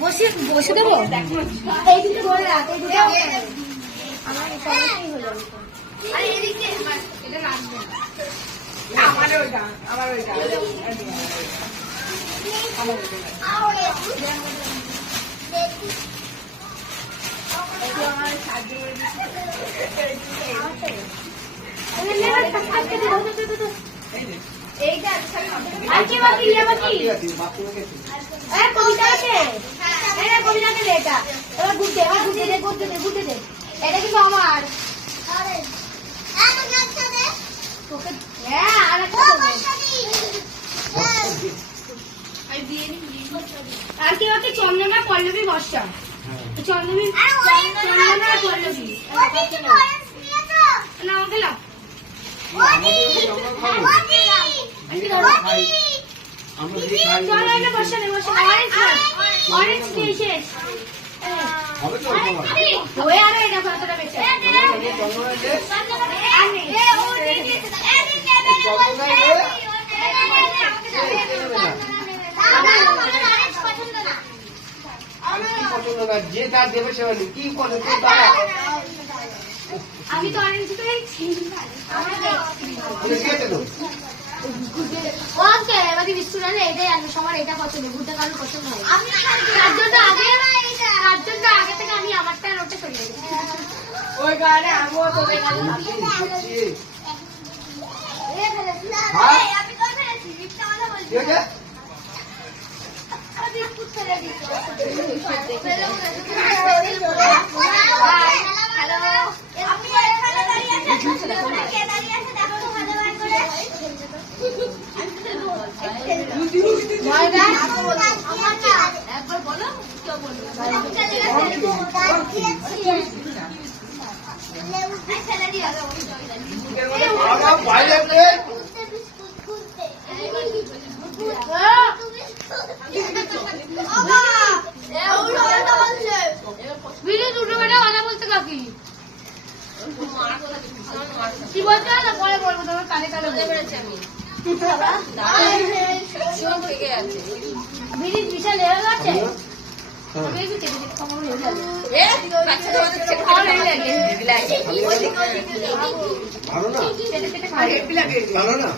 বসে বসে দেবো? এই দুটো ধরে রাখ, এই দুটো। আমার সমস্যাই হলো এটা রাখবে আমার ওইটা আমার ওইটা একটু আমার সাহায্য করে এইটা এটা কিন্তু আমার হ্যাঁ আর কি বাকি চন্দনা পল্লবী। বর্ষা এই চন্দনী পল্লবী না আমাকে লাও যে তার দেবে সে কি করে আমি তো অরেঞ্জ পেয়েছি আমার বলে, ঠিক আছে তো ওকে এবারে আনলে এটাই আনবে সবার এটা পছন্দ ঘুরতে কারোর পছন্দ হয় তার জন্য আগে তার জন্য আগে থেকে আমি আমারটা ওটা সরিয়ে ওই কারণে আমিও তোদের কাছে কি বলতে না পরে বলব তোমার কানে কানে বিলি বিশাল আমি খাব হয়ে যাবে ভালো না ভালো না